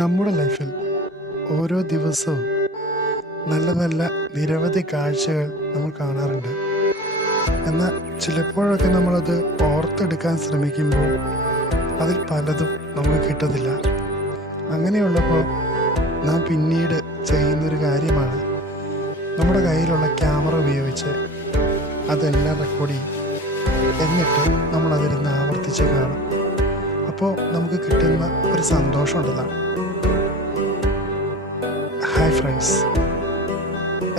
നമ്മുടെ ലൈഫിൽ ഓരോ ദിവസവും നല്ല നല്ല നിരവധി കാഴ്ചകൾ നമ്മൾ കാണാറുണ്ട്. എന്നാൽ ചിലപ്പോഴൊക്കെ നമ്മളത് ഓർത്തെടുക്കാൻ ശ്രമിക്കുമ്പോൾ അതിൽ പലതും നമുക്ക് കിട്ടത്തില്ല. അങ്ങനെയുള്ളപ്പോൾ നാം പിന്നീട് ചെയ്യുന്നൊരു കാര്യമാണ് നമ്മുടെ കയ്യിലുള്ള ക്യാമറ ഉപയോഗിച്ച് അതെല്ലാം റെക്കോർഡ് ചെയ്യും. എന്നിട്ട് നമ്മളതിരുന്ന് ആവർത്തിച്ച് കാണും. അപ്പോൾ നമുക്ക് കിട്ടുന്ന ഒരു സന്തോഷമുണ്ടല്ലോ. ഹായ് ഫ്രണ്ട്സ്,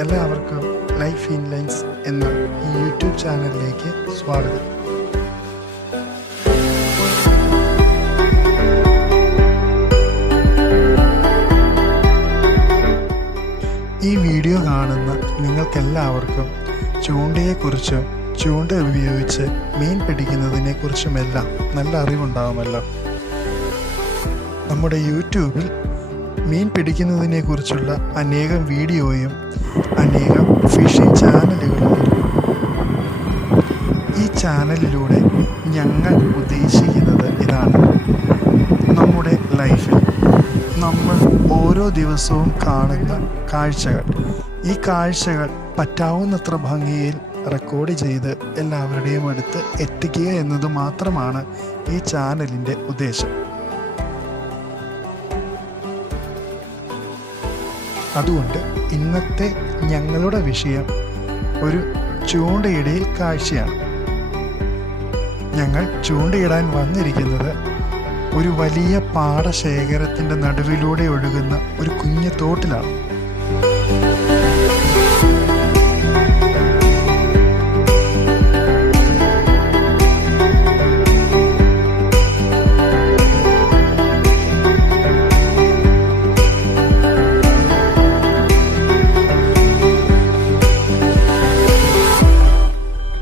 എല്ലാവർക്കും ലൈഫ് ഇൻ ലൈൻസ് എന്ന ഈ യൂട്യൂബ് ചാനലിലേക്ക് സ്വാഗതം. ഈ വീഡിയോ കാണുന്ന നിങ്ങൾക്കെല്ലാവർക്കും ചൂണ്ടയെക്കുറിച്ചും ചൂണ്ട ഉപയോഗിച്ച് മീൻ പിടിക്കുന്നതിനെക്കുറിച്ചുമെല്ലാം നല്ല അറിവുണ്ടാകുമല്ലോ. നമ്മുടെ യൂട്യൂബിൽ മീൻ പിടിക്കുന്നതിനെക്കുറിച്ചുള്ള അനേകം വീഡിയോയും അനേകം ഫിഷിംഗ് ചാനലുകളുണ്ട്. ഈ ചാനലിലൂടെ ഞങ്ങൾ ഉദ്ദേശിക്കുന്നത് ഇതാണ്: നമ്മുടെ ലൈഫിൽ നമ്മൾ ഓരോ ദിവസവും കാണുന്ന കാഴ്ചകൾ, ഈ കാഴ്ചകൾ പറ്റാവുന്നത്ര ഭംഗിയിൽ റെക്കോർഡ് ചെയ്ത് എല്ലാവരുടെയും അടുത്ത് എത്തിക്കുക എന്നത് മാത്രമാണ് ഈ ചാനലിൻ്റെ ഉദ്ദേശം. അതുകൊണ്ട് ഇന്നത്തെ ഞങ്ങളുടെ വിഷയം ഒരു ചൂണ്ടയിടയിൽ കാഴ്ചയാണ്. ഞങ്ങൾ ചൂണ്ടയിടാൻ വന്നിരിക്കുന്നത് ഒരു വലിയ പാടശേഖരത്തിൻ്റെ നടുവിലൂടെ ഒഴുകുന്ന ഒരു കുഞ്ഞു തോട്ടിലാണ്.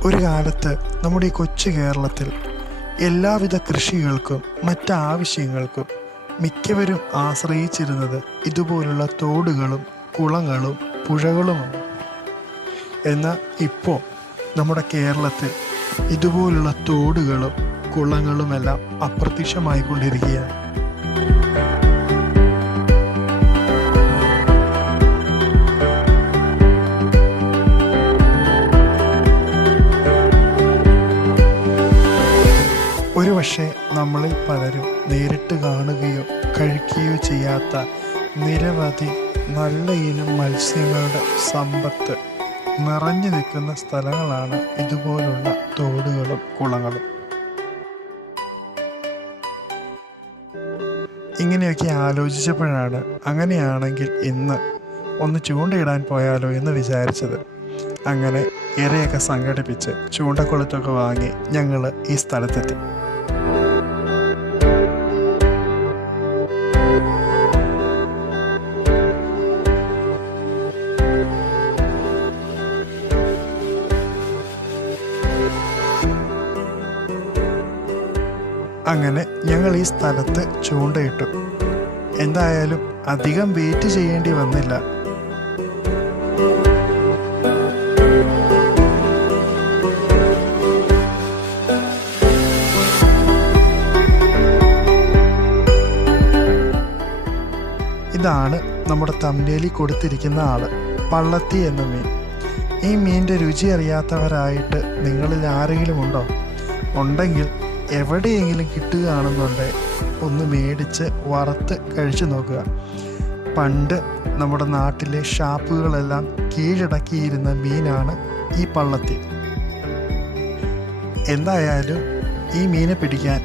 ഒരു കാലത്ത് നമ്മുടെ ഈ കൊച്ചു കേരളത്തിൽ എല്ലാവിധ കൃഷികൾക്കും മറ്റാവശ്യങ്ങൾക്കും മിക്കവരും ആശ്രയിച്ചിരുന്നത് ഇതുപോലുള്ള തോടുകളും കുളങ്ങളും പുഴകളുമാണ്. എന്നാൽ ഇപ്പോൾ നമ്മുടെ കേരളത്തിൽ ഇതുപോലുള്ള തോടുകളും കുളങ്ങളുമെല്ലാം അപ്രത്യക്ഷമായിക്കൊണ്ടിരിക്കുകയാണ്. ഒരു പക്ഷേ നമ്മളിൽ പലരും നേരിട്ട് കാണുകയോ കഴിക്കുകയോ ചെയ്യാത്ത നിരവധി നല്ല ഇനം മത്സ്യങ്ങളുടെ സമ്പത്ത് നിറഞ്ഞു നിൽക്കുന്ന സ്ഥലങ്ങളാണ് ഇതുപോലുള്ള തോടുകളും കുളങ്ങളും. ഇങ്ങനെയൊക്കെ ആലോചിച്ചപ്പോഴാണ് അങ്ങനെയാണെങ്കിൽ ഇന്ന് ഒന്ന് ചൂണ്ടയിടാൻ പോയാലോ എന്ന് വിചാരിച്ചത്. അങ്ങനെ ഇരയൊക്കെ സംഘടിപ്പിച്ച് ചൂണ്ടക്കുളത്തൊക്കെ വാങ്ങി ഞങ്ങൾ ഈ സ്ഥലത്തെത്തി. അങ്ങനെ ഞങ്ങൾ ഈ സ്ഥലത്ത് ചൂണ്ടയിട്ടു. എന്തായാലും അധികം വെയിറ്റ് ചെയ്യേണ്ടി വന്നില്ല. ഇതാണ് നമ്മുടെ തംബ്നെയിലിൽ കൊടുത്തിരിക്കുന്ന ആള്, പള്ളത്തി എന്ന മീൻ. ഈ മീനിൻ്റെ രുചി അറിയാത്തവരായിട്ട് നിങ്ങളിൽ ആരെങ്കിലും ഉണ്ടോ? ഉണ്ടെങ്കിൽ എവിടെയെങ്കിലും കിട്ടുകയാണെന്നുണ്ടെങ്കിൽ ഒന്ന് മേടിച്ച് വറുത്ത് കഴിച്ചു നോക്കുക. പണ്ട് നമ്മുടെ നാട്ടിലെ ഷാപ്പുകളെല്ലാം കീഴടക്കിയിരുന്ന മീനാണ് ഈ പള്ളത്തി. എന്തായാലും ഈ മീനെ പിടിക്കാൻ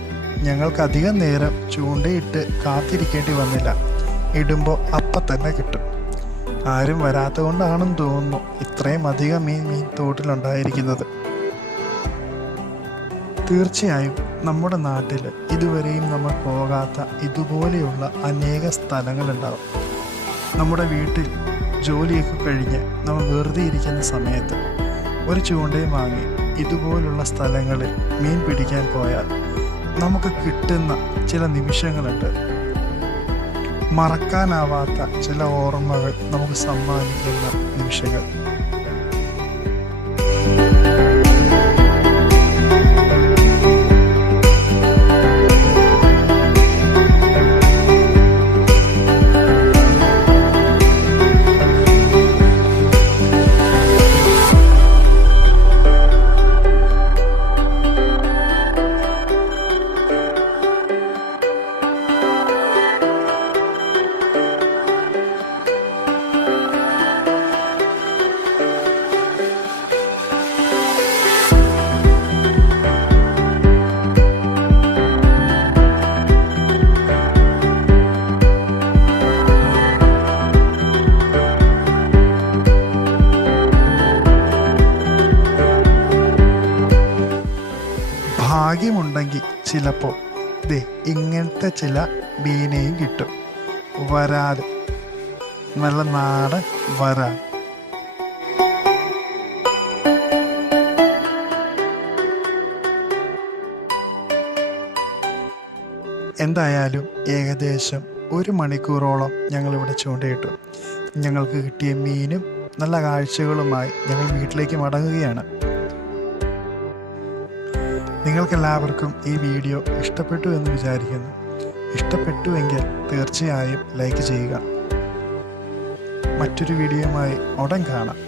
ഞങ്ങൾക്ക് അധികം നേരം ചൂണ്ടയിട്ട് കാത്തിരിക്കേണ്ടി വന്നില്ല. ഇടുമ്പോൾ അപ്പം തന്നെ കിട്ടും. ആരും വരാത്തത് കൊണ്ടാണെന്ന് തോന്നുന്നു ഇത്രയും അധികം മീൻ തോട്ടിലുണ്ടായിരിക്കുന്നത്. തീർച്ചയായും നമ്മുടെ നാട്ടിൽ ഇതുവരെയും നമ്മൾ പോകാത്ത ഇതുപോലെയുള്ള അനേക സ്ഥലങ്ങളുണ്ടാകും. നമ്മുടെ വീട്ടിൽ ജോലിയൊക്കെ കഴിഞ്ഞ് നമ്മൾ വെറുതെ ഇരിക്കുന്ന സമയത്ത് ഒരു ചൂണ്ടയും വാങ്ങി ഇതുപോലുള്ള സ്ഥലങ്ങളിൽ മീൻ പിടിക്കാൻ പോയാൽ നമുക്ക് കിട്ടുന്ന ചില നിമിഷങ്ങളുണ്ട്. മറക്കാനാവാത്ത ചില ഓർമ്മകൾ നമുക്ക് സമ്മാനിക്കുന്ന നിമിഷങ്ങൾ. ഭാഗ്യമുണ്ടെങ്കിൽ ചിലപ്പോൾ ഇങ്ങനത്തെ ചില മീനെയും കിട്ടും. വരാൽ, നല്ല നാടൻ വരാൽ. എന്തായാലും ഏകദേശം 1 മണിക്കൂറോളം ഞങ്ങളിവിടെ ചൂണ്ടയിട്ടു. ഞങ്ങൾക്ക് കിട്ടിയ മീനും നല്ല കാഴ്ചകളുമായി ഞങ്ങൾ വീട്ടിലേക്ക് മടങ്ങുകയാണ്. നിങ്ങൾക്കെല്ലാവർക്കും ഈ വീഡിയോ ഇഷ്ടപ്പെട്ടു എന്ന് വിചാരിക്കുന്നു. ഇഷ്ടപ്പെട്ടുവെങ്കിൽ തീർച്ചയായും ലൈക്ക് ചെയ്യുക. മറ്റൊരു വീഡിയോയുമായി ഉടൻ കാണാം.